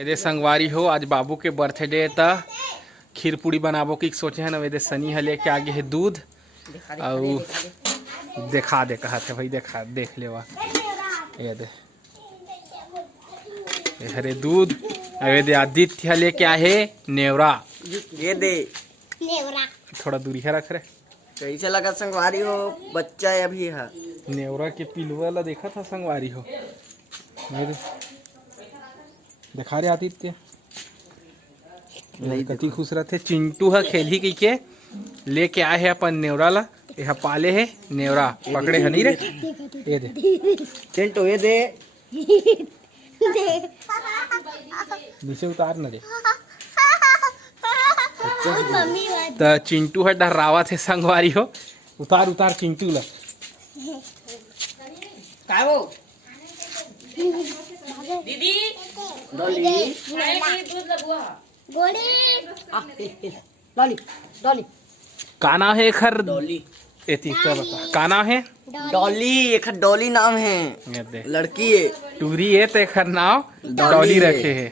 वेदे संगवारी हो आज बाबू के बर्थडे था खीर पूड़ी बनाबो की सोचे है ना। वेदे सनी है लेके आगे है दूध और देखा दे कहा थे भाई देखा देख ले ये दे हरे दूध वेदे आदित्य लेके आए नेवरा। ये दे नेवरा थोड़ा दूरी है रख रे। कैसे लगा संगवारी हो बच्चा अभी है नेवरा के पिलुआ ला देखा था संगवारी हो देखा रे आदित्य कति खुश रहते। चिंटू है खेल ही कही के लेके आए है अपन नेवरा ला। यह पाले है नेवरा पकड़े है नहीं रे। ये दे चिंटू ये दे नीचे उतार न रे। तो चिंटू है डरावा थे संगवारी हो उतार उतार चिंटू ला काय वो दीदी डॉली दूध लगवा डॉली डॉली का नाम है खर डॉली एती तो बता का नाम है डॉली एक डॉली नाम है ये दे लड़की है टूरी है ते खर नाम डॉली रखे है।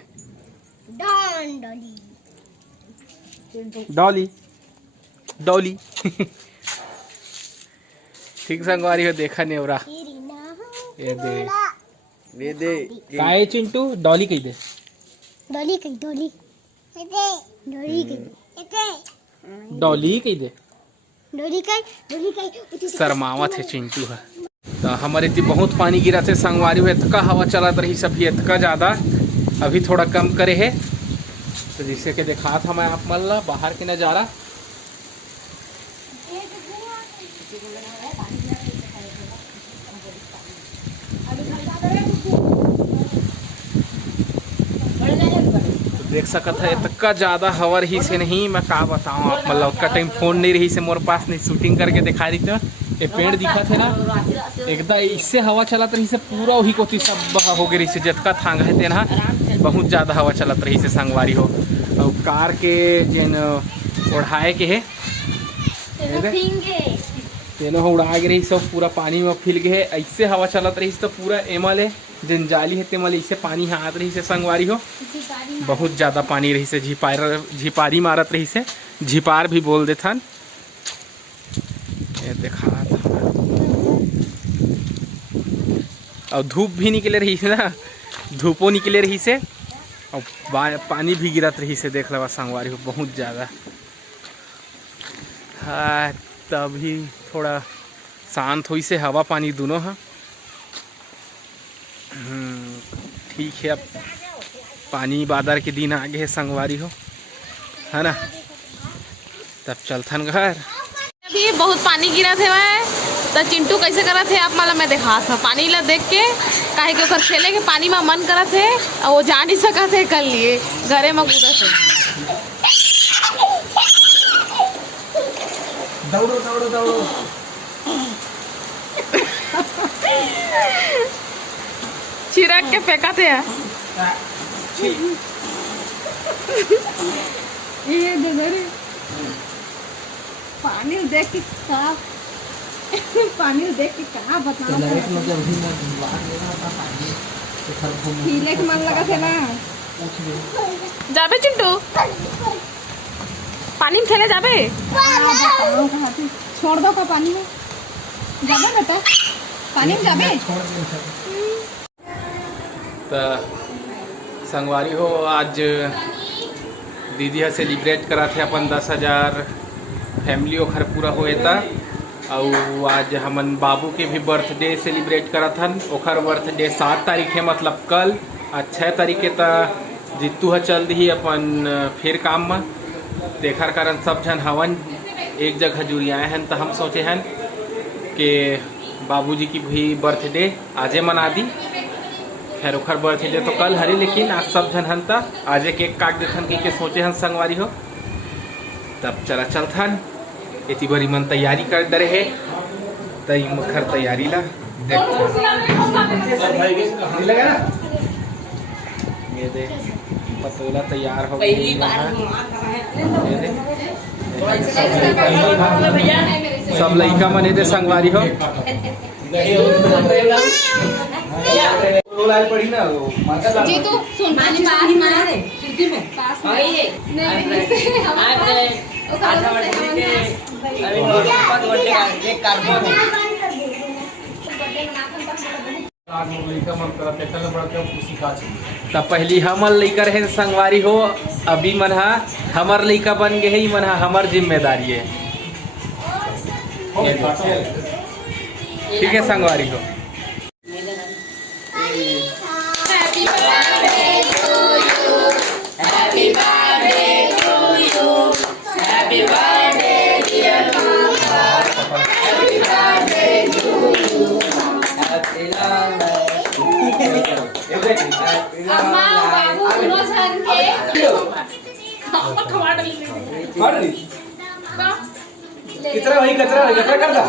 डॉली डॉली ठीक संगवारी हो देखा नेवरा। ये दे काय चिंटू डॉली कही दे डॉली कही डॉली डॉली डॉली कही दे डॉली कही शर्मावत है चिंटू है। तो हमारे इतनी बहुत पानी गिरा थे संगवारी में इतका हवा चलत रही सभी इतका ज़्यादा अभी थोड़ा कम करे है। तो जिससे कि देखा था मैं आप मल्ला बाहर के नज़ारा। देख सकत है इतना ज़्यादा हवा रही से नहीं मैं का बताऊँ आप मतलब उसका टाइम फोन नहीं रही से मोर पास नहीं शूटिंग करके दिखा रही थी। ये पेड़ दिखा थे ना एकदम इससे हवा चलत रही से पूरा वही कोती सब हो गई रही से जतका थांग है तेना बहुत ज़्यादा हवा चलत रही से संगवारी हो। और कार के जेन ओढ़ाए के है तेनो उड़ा के रही सब पूरा पानी में फिल गए है। ऐसे हवा चलत रही तो पूरा एमल जिन जाली है तेमल इससे पानी हाथ रही से संगवारी हो बहुत ज़्यादा पानी रही से झिपारी मारत रही से झिपार भी बोल देथन। ये देखा था और धूप भी निकले रही से ना धूपो निकले रही से और पानी भी गिरत रही से देख लगा संगवारी हो बहुत ज़्यादा। हाँ तभी थोड़ा शांत हुई से हवा पानी दोनों है ठीक है। अब पानी बादर के दिन आगे है संगवारी हो है ना तब चलथन घर। अभी बहुत पानी गिरा थे मैं तो चिंटू कैसे करा थे आप माला मैं देखा था पानी ला देख के काहे के ओकर खेले के पानी में मन करा थे और वो जा नहीं सका थे कर लिए घरे में कूदा थे। दौड़ो दौड़ो दौड़ो छिड़क के फेंका थे ये दे पानी देख के कहा पानी देख के कहा बताना पीले के मन लगा थे ना जाबे चिंटू पानी में खेले जाबे छोड़ दो का पानी में जाबे बेटा पानी में जाबे। तो संगवारी हो आज दीदी है सेलिब्रेट करा थे अपन 10,000 फैमिली घर पूरा हुए था। और आज हमन बाबू के भी बर्थडे सेलिब्रेट करा था। ओखर बर्थडे 7 तारीख है मतलब कल। आज 6 तारीख के तो जितू है चल दी अपन फिर काम में देखर कारण सब जन हवन एक जगह जुड़ी आए हैं। तो हम सोचे हैं कि बाबूजी की भी बर्थडे आजे मना दी। खैर ओखर बर्थडे तो कल हरे लेकिन आज सब जन हन था आजे केक काट देथन के सोचे हन संगवारी हो। तब चला चलथन इतनी बड़ी मन तैयारी कर डरे है तई मखर तैयारी ला देख ये दे पतोला तैयार हो गई सब लड़का मने दे संगवारी हो लाल पड़ी ना वो मार्केट लाल जी तू सुन पानी पास में आ रे पास में नहीं आज हमारे के अरे एक कार्बन तब पहली हमर लइका रहे संगवारी हो, अभी मन हा हमर लइका बन गए, मन हा हमर जिम्मेदारी है। ठीक है संगवारी हो। कितना वही कचरा कर दा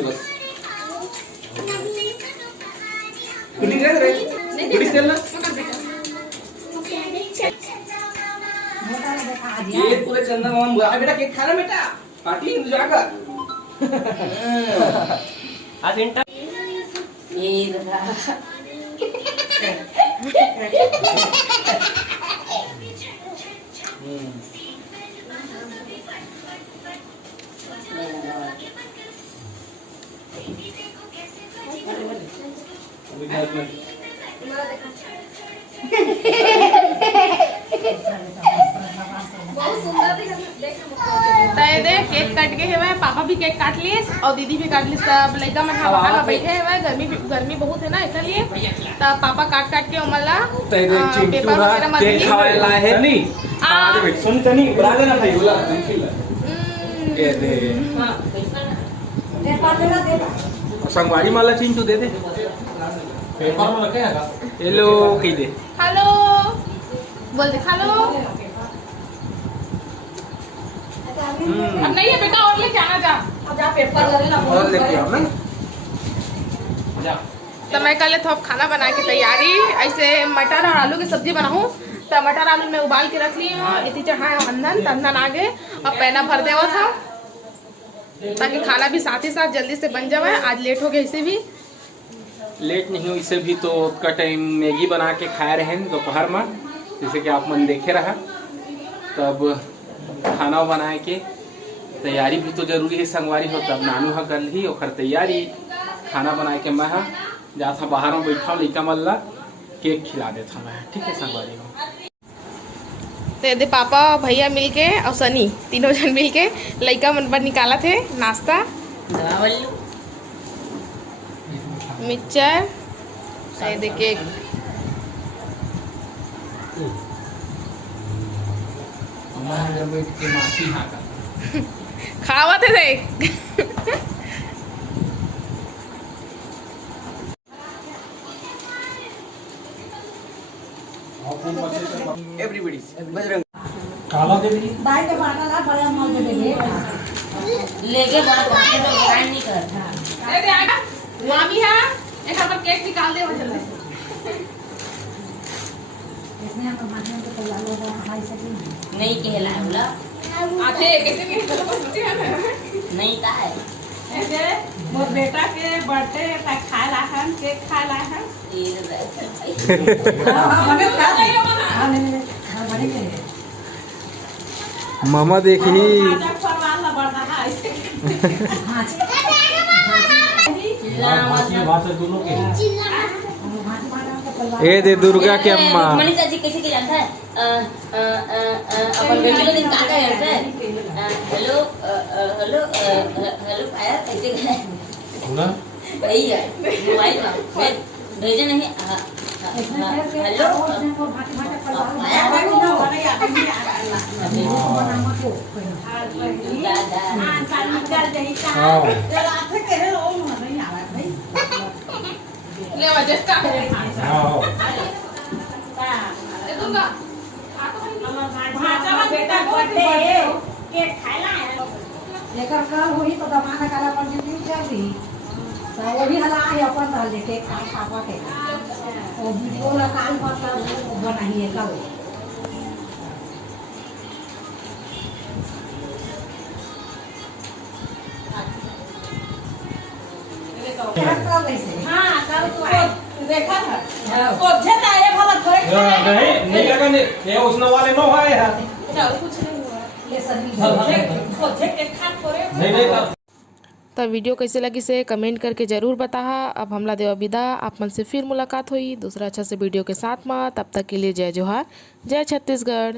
बस ये पूरे चंदा मामा बुआ बेटा केक खाना बेटा पार्टी जाकर आज इंटर देख केक कट गए है, पापा भी केक काट लिए और दीदी भी काट ली। सब लड़का में बाहर में बैठे हैं, गर्मी बहुत है ना इसलिए तब पापा काट के उमला पेपर वगैरह मत केक खावाला है नहीं आ दे सुन तनी बुला देना भाई बुला ये दे संगवारी माला चिंटू दे दे पेपर में लगे है हेलो कह दे हेलो बोल दे हेलो। अब नहीं है बेटा और लेके आना जा, अब जा पेपर ले लेना और लेके आओ ना जा। तो मैं कल थोड़ा खाना बना के तैयारी ऐसे मटर और आलू की सब्जी बनाऊँ। तो मटर आलू में उबाल के रख ली हूँ, इतनी चढ़ाए अंदन आगे और पैना भर देवा था ताकि खाना भी साथ ही साथ जल्दी से बन जाए। आज लेट हो गया, इसे भी लेट नहीं हुई, इसे भी तो का टाइम मैगी बना के खाए रहे दोपहर में, जैसे कि आप मन देखे रहा। तब खाना बनाए के तैयारी भी तो जरूरी है संगवारी हो। तब नानू हा कर ली और तैयारी खाना बनाए के मैं जा था बाहर में बैठा लड़का मल्ला केक खिला देता मैं। ठीक है संगवारी हो। तो यदि पापा भैया मिलके और सनी तीनों जन मिलके लड़का मन पर निकाला थे नाश्ता, मिक्सचर केक खावा थे एवरीबॉडी बजरंग काला दे दी बाइक के बाटला बड़ा माल दे दे लेके बड़ा काटे तो ग्राइंड नहीं करता। अरे आगा मामी है एक बार केक निकाल दे वहां चल इसने हम माध्यम को तैयार हो रहा हमारी सभी नहीं कहला है बोला आते कैसे नहीं चलो बस है ना नहीं का है ऐसे मोर बेटा के बर्थडे का खाए ला हम केक खाए ला हम बने खा हां नहीं हां बने के मामा देखी फरवाल ला बढ़ा है ऐसे हां ए दे दुर्गा के अम्मा मणि चाची कैसे के जानता है अपन बेटी को दिन का जानता है हेलो हेलो हेलो आया कैसे है बोला वही है मोबाइल में भेजे नहीं हेलो आया ले वजह का ये दूंगा भाषा बेटा बर्थडे केक खाइला है लेकर कल हुई तो दमाना काला पर ड्यूटी चल रही तो वो भी हला है अपन डाल दे के खावा के वो वीडियो ला काल मतलब बनाई है कल कब ऐसे हाँ कल तो आए देखा था कोझे तो आए भला थोड़े नहीं लगा ये उसने वाले नो है यार कुछ नहीं हुआ ये सभी कोझे के खा थोड़े नहीं तो वीडियो कैसे लगी से कमेंट करके ज़रूर बता। अब हमला देवा विदा, आप मन से फिर मुलाकात हुई दूसरा अच्छा से वीडियो के साथ में। तब तक के लिए जय जोहार, जय छत्तीसगढ़।